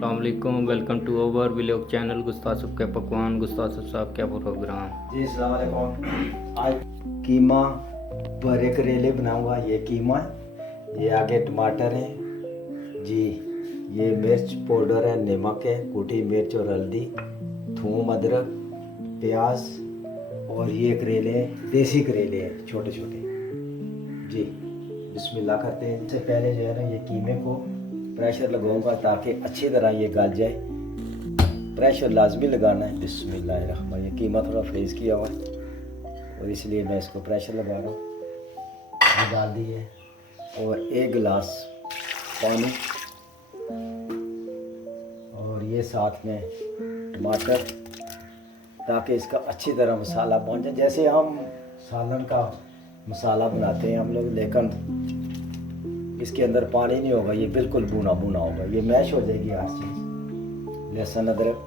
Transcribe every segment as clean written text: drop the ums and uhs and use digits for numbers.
अस्सलामुअलैकुम, welcome to our vlog channel Gustasub के पकवान। गुस्तासुब साहब क्या प्रोग्राम। जी अस्सलाम वालेकुम। आज कीमा भरे करेले बनाऊंगा। ये कीमा है, ये आगे टमाटर है जी, ये मिर्च पाउडर है, नमक है, कुटी मिर्च और हल्दी, थूम, अदरक, प्याज और ये करेले हैं, देसी करेले हैं छोटे छोटे जी। बिस्मिल्लाह करते हैं। इससे पहले जो है ना, ये कीमे को प्रेशर लगाऊंगा ताकि अच्छी तरह ये गल जाए। प्रेशर लाजमी लगाना है। बिस्मिल्लाहिर्रहमानिर्रहीम। ये कीमा थोड़ा फ्रीज किया हुआ है और इसलिए मैं इसको प्रेशर लगा रहा हूँ। डाल दिए और 1 गिलास पानी और ये साथ में टमाटर, ताकि इसका अच्छी तरह मसाला बन जाए। जैसे हम सालन का मसाला बनाते हैं हम लोग, लेकिन इसके अंदर पानी नहीं होगा, ये बिल्कुल भुना भुना होगा, ये मैश हो जाएगी हर चीज़। लहसुन अदरक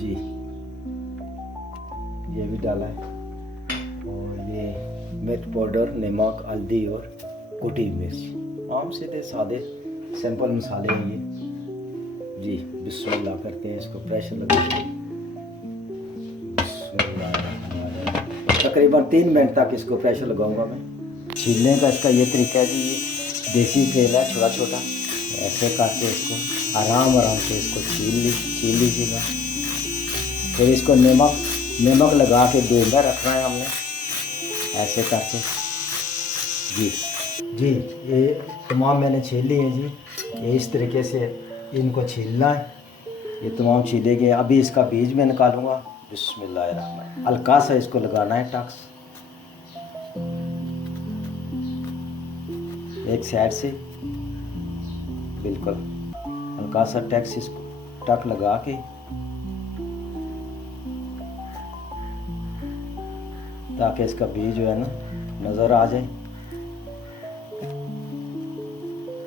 जी, ये भी डाला है और ये मिर्च पाउडर, नमक, हल्दी और कुटी मिर्च। आम सीधे सादे सिंपल मसाले हैं ये जी। बिस्मिल्लाह करते हैं, इसको प्रेशर लगाते हैं। तकरीबन 3 मिनट तक इसको प्रेशर लगाऊंगा मैं। छीलने का इसका ये तरीका है जी, ये देसी करेला है छोटा छोटा, ऐसे करके इसको आराम से इसको छील लीजिएगा। फिर इसको नमक लगा के डोंगा रखना है हमने, ऐसे करके जी। ये तमाम मैंने छील लिए हैं जी। ये इस तरीके से इनको छीलना है। ये तमाम छीले गए। अभी इसका बीज मैं निकालूंगा। बिस्मिल्लाहिर्रहमानिर्रहीम। हल्का सा इसको लगाना है टक्स, एक साइड से बिल्कुल हल्का सा टैक्स इसको टक लगा के, ताकि इसका बीज जो है ना नज़र आ जाए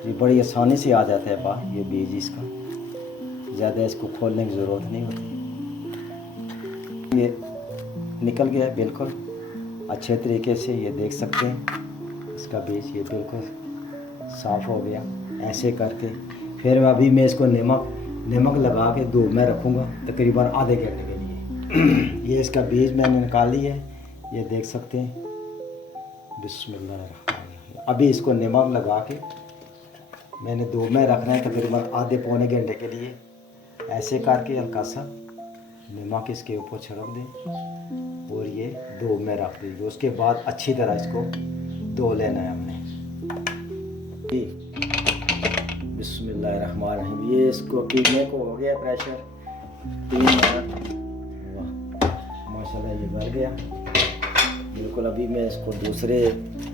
जी। बड़ी आसानी से आ जाता है बाहर ये बीज इसका, ज़्यादा इसको खोलने की ज़रूरत नहीं होती। ये निकल गया है बिल्कुल अच्छे तरीके से, ये देख सकते हैं इसका बीज, ये बिल्कुल साफ़ हो गया। ऐसे करके फिर अभी मैं इसको नमक लगा के धूप में रखूँगा तकरीबन आधे घंटे के लिए। ये इसका बीज मैंने निकाल लिया है, ये देख सकते हैं। बिस्मिल्लाह। अभी इसको नमक लगा के मैंने धूप में रखना है तकरीबन आधे पौने घंटे के लिए। ऐसे करके हल्का सा नमक इसके ऊपर छिड़क दें और ये धूप में रख दीजिए। उसके बाद अच्छी तरह इसको धो लेना है हमने। बिस्मिल्लाहिर्रहमानिर्रहीम। ये इसको कीमे को हो गया प्रेशर 3 मिनट। वाह माशाल्लाह, ये भर गया बिल्कुल। अभी मैं इसको दूसरे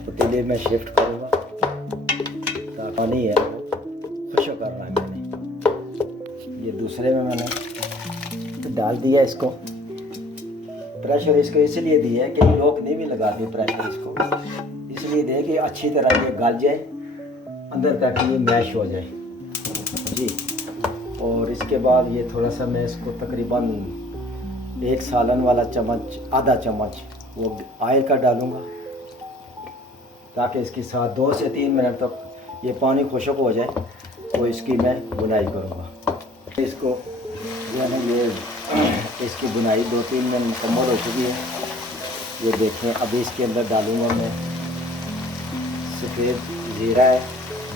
पतीले में शिफ्ट करूँगा। पानी है वो खुश्क करना है मैंने। ये दूसरे में मैंने डाल दिया इसको। प्रेशर इसको इसलिए दिया है कि लोग नहीं भी लगाते प्रेशर इसको, इसलिए दे कि अच्छी तरह ये गल जाए, अंदर तक ये मैश हो जाए जी। और इसके बाद ये थोड़ा सा मैं इसको तकरीबन 1 सालन वाला चम्मच, आधा चम्मच वो ऑयल का डालूँगा, ताकि इसके साथ 2 से 3 मिनट तक ये पानी खुश्क हो जाए, तो इसकी मैं बुनाई करूँगा। इसको जो है ना, ये इसकी बुनाई 2-3 मिनट मुकम्मल हो चुकी है। ये देखें। अभी इसके अंदर डालूँगा मैं सफ़ेद ज़ीरा है,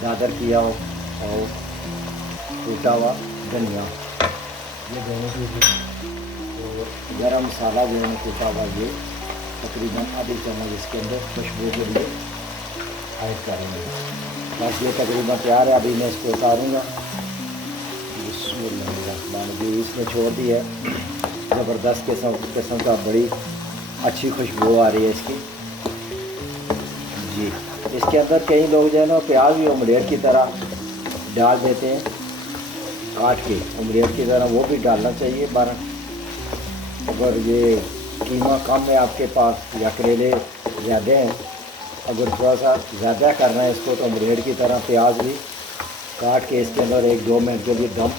दादर किया हो और टूटा हुआ धनिया, ये दोनों चीज़ें, तो गरम मसाला जो है टूटा हुआ, ये तकरीबन आधी चम्मच इसके अंदर खुशबू के लिए ऐड करेंगे। बस ये तकरीबन तैयार है। अभी मैं इसको उतारूँगा। इसमें छोड़ दी है, ज़बरदस्त किस्म का बड़ी अच्छी खुशबू आ रही है इसकी जी। इसके अंदर कई लोग जो है ना प्याज भी ऑमलेट की तरह डाल देते हैं, काट के ऑमलेट की तरह, वो भी डालना चाहिए। पर अगर ये कीमा कम है आपके पास या करेले ज़्यादा हैं, अगर थोड़ा सा ज़्यादा करना है इसको, तो ऑमलेट की तरह प्याज भी काट के इसके अंदर 1-2 मिनट के लिए दम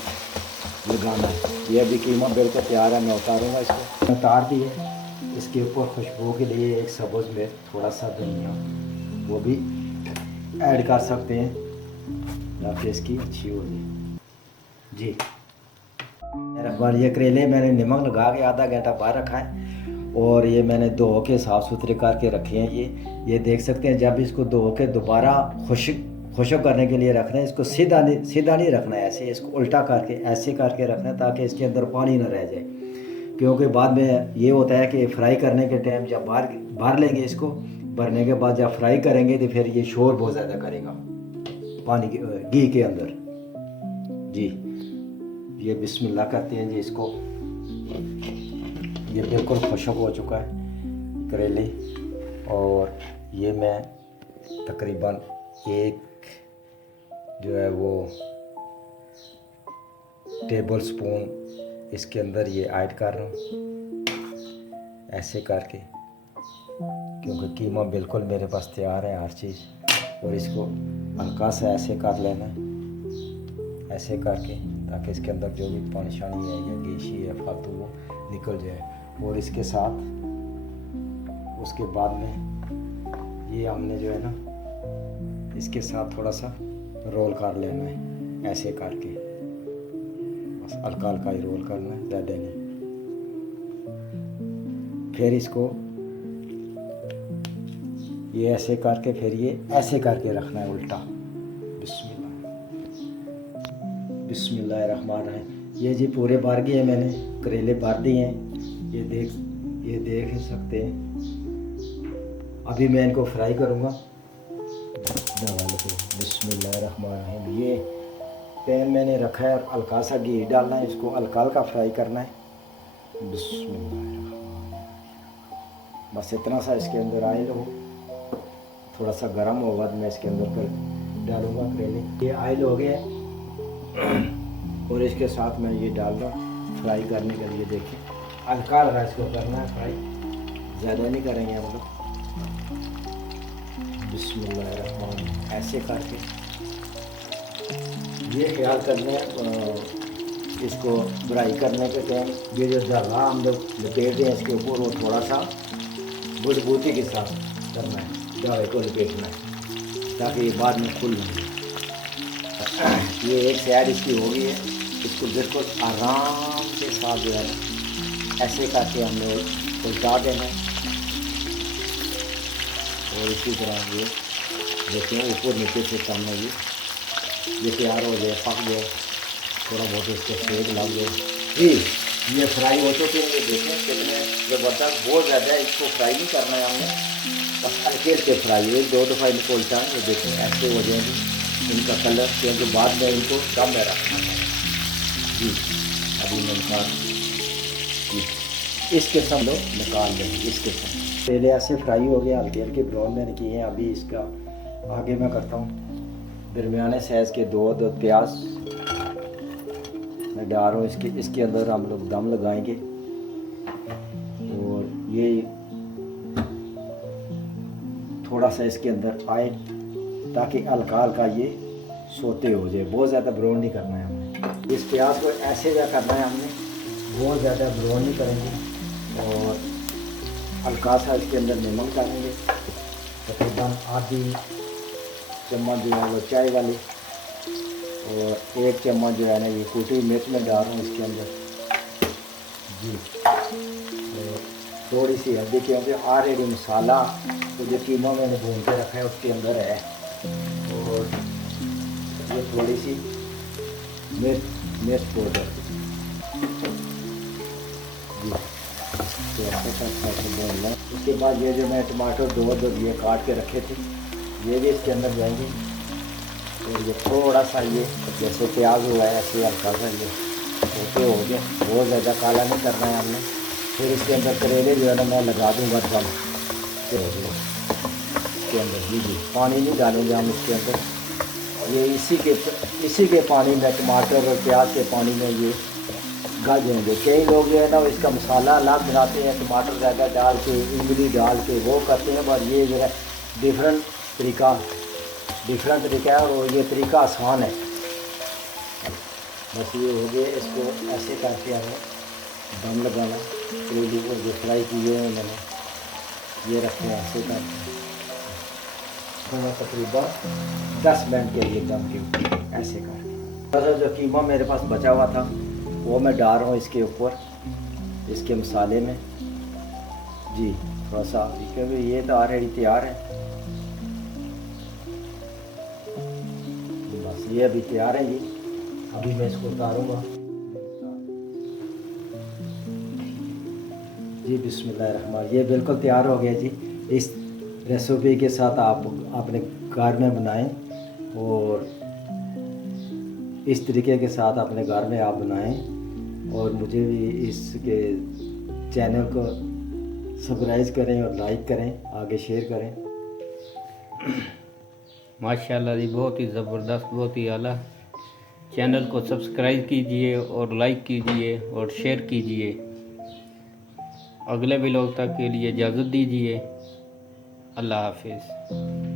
लगाना है। ये अभी कीमा बिल्कुल तैयार है। मैं उतारूँगा इसको। उतार दिए। इसके ऊपर खुशबू के लिए एक सब्ज़ में थोड़ा सा धनिया वो भी ऐड कर सकते हैं, ताकि इसकी अच्छी हो जाए। जी मेरा बार ये करेले मैंने नमक लगा के आधा घंटा बाहर रखा है और ये मैंने धो के साफ़ सुथरे करके रखे हैं। ये देख सकते हैं, जब इसको धो के दोबारा खुशक करने के लिए रखना है, इसको सीधा नहीं रखना है, ऐसे इसको उल्टा करके ऐसे करके रखना है ताकि इसके अंदर पानी ना रह जाए। क्योंकि बाद में ये होता है कि फ्राई करने के टाइम जब बाहर लेंगे इसको, भरने के बाद जब फ्राई करेंगे तो फिर ये शोर बहुत ज़्यादा करेगा पानी के घी के अंदर। जी ये बिस्मिल्लाह करते हैं जी इसको। ये बिल्कुल खुशक हो चुका है करेले, और ये मैं तकरीबन एक जो है वो टेबल स्पून इसके अंदर ये ऐड कर रहा हूँ ऐसे करके, क्योंकि कीमा बिल्कुल मेरे पास तैयार है हर चीज़। और इसको हल्का सा ऐसे कर लेना है, ऐसे करके, ताकि इसके अंदर जो भी पानी शानी है या गेशी है फालतू वो निकल जाए। और इसके साथ उसके बाद में ये हमने जो है ना इसके साथ थोड़ा सा रोल कर लेना है ऐसे करके, बस हल्का हल्का ही रोल करना है, ज़्यादा नहीं। फिर इसको ये ऐसे करके फिर ये ऐसे करके रखना है उल्टा। बिस्मिल्लाहिर्रहमानिर्रहीम। ये जी पूरे भर गए, मैंने करेले भर दिए हैं, ये देख सकते हैं। अभी मैं इनको फ्राई करूँगा। बिस्मिल्लाहिर्रहमानिर्रहीम। ये पैन मैंने रखा है और हल्का सा घी डालना है, इसको हल्का हल्का फ्राई करना है। बिस्मिल्लाहिर्रहमानिर्रहीम। बस इतना सा इसके अंदर ऑयल हो, थोड़ा सा गर्म होगा तो मैं इसके अंदर फिर डालूँगा करेले। ये ऑयल हो गया और इसके साथ मैं ये डाल रहा हूँ फ्राई करने के लिए। देखिए हल्का हल्का इसको करना है फ्राई, ज़्यादा नहीं करेंगे हम लोग। बिस्मिल्लाहिर्रहमानिर्रहीम। ऐसे करके ये ख्याल करना है इसको फ्राई करने के टाइम ये जो जगह हम लोग लपेटते हैं इसके ऊपर वो थोड़ा सा मजबूती के साथ करना है, जावे को लपेटना है ताकि ये बाद में खुल जाए। ये एक साइड इसकी हो गई है, इसको बिल्कुल आराम के साथ जो है ऐसे करके हमने उल्टा देना है। और इसी तरह ये देखिए ऊपर नीचे से करना, ये तैयार हो जाए, पक जाए, थोड़ा बहुत इसको सेक लग जाए। जी ये फ्राई हो चुके हैं, ये देखें कितने ज़बरदस्त। बहुत ज़्यादा इसको फ्राई नहीं करना है हमने, बस हल्के से फ्राई, एक दो दफ़ा इनको उल्टा ये देखें ऐसे हो जाएंगे इनका कलर, क्योंकि बाद में इनको दम में रखना है। जी अभी मैं निकाल जी इसके सब लोग निकाल देंगे। इसके साथ पहले ऐसे फ्राई हो गया, हल्के हल्के ब्राउन मैंने किए हैं। अभी इसका आगे मैं करता हूँ दरमियाने साइज़ के दो प्याज मैं डाल रहा हूँ इसके अंदर हम लोग दम लगाएंगे। और ये थोड़ा सा इसके अंदर आए ताकि हल्का हल्का ये सोते हो जाए, बहुत ज़्यादा ब्राउन नहीं करना है हमने। इस प्याज को ऐसे क्या करना है हमने, बहुत ज़्यादा ब्राउन नहीं करेंगे। और हल्का सा इसके अंदर नमक डालेंगे, तकरीबन आधी चम्मच जो है वो चाय वाली, और एक चम्मच जो है ना ये कुटी मिर्च में डाल रहा हूँ इसके अंदर जी। और थोड़ी सी हल्दी, क्योंकि ऑलरेडी मसाला तो जो कीमा मैंने भून के रखा है उसके अंदर है। और ये थोड़ी सी मिर्च पाउडर जी, तो ऐसे बोलना। उसके बाद ये जो मैं टमाटर दो ये काट के रखे थे ये भी इसके अंदर जाएंगे। और ये थोड़ा सा ये जैसे प्याज हुआ है ऐसे हल्का सा ये छोटे हो गए, बहुत ज़्यादा काला नहीं करना है हमने। फिर इसके अंदर करेले जो है ना मैं लगा दूँगा दम इसके अंदर। जी पानी नहीं डालेंगे हम इसके अंदर, ये इसी के पानी में टमाटर और प्याज के पानी में ये गल जाएंगे। कई लोग जो है ना इसका मसाला अलग बनाते हैं, टमाटर ज़्यादा डाल के इमली डाल के वो करते हैं, पर ये जो है डिफरेंट तरीका है और ये तरीका आसान है। बस ये हो गया, इसको ऐसे करके हमें दम लगाना। करेले को जो फ्राई किए हैं मैंने ये रखे हैं ऐसे करके, थोड़ा तकरीबन 10 मिनट के लिए दम के ऊपर ऐसे करके। जो कीमा मेरे पास बचा हुआ था वो मैं डाल रहा हूँ इसके ऊपर, इसके मसाले में जी। थोड़ा सा क्योंकि ये तो ऑलरेडी तैयार है, बस ये अभी तैयार है जी। अभी मैं इसको उतारूँगा जी। बिस्मिल्लाहिर्रहमानिर्रहीम। ये बिल्कुल तैयार हो गया जी। इस रेसिपी के साथ आप अपने घर में बनाएं और इस तरीके के साथ अपने घर में आप बनाएं और मुझे भी इसके चैनल को सब्सक्राइब करें और लाइक करें, आगे शेयर करें। माशाल्लाह जी, बहुत ही ज़बरदस्त, बहुत ही आला। चैनल को सब्सक्राइब कीजिए और लाइक कीजिए और शेयर कीजिए। अगले व्लॉग तक के लिए इजाज़त दीजिए। अल्लाह हाफिज़।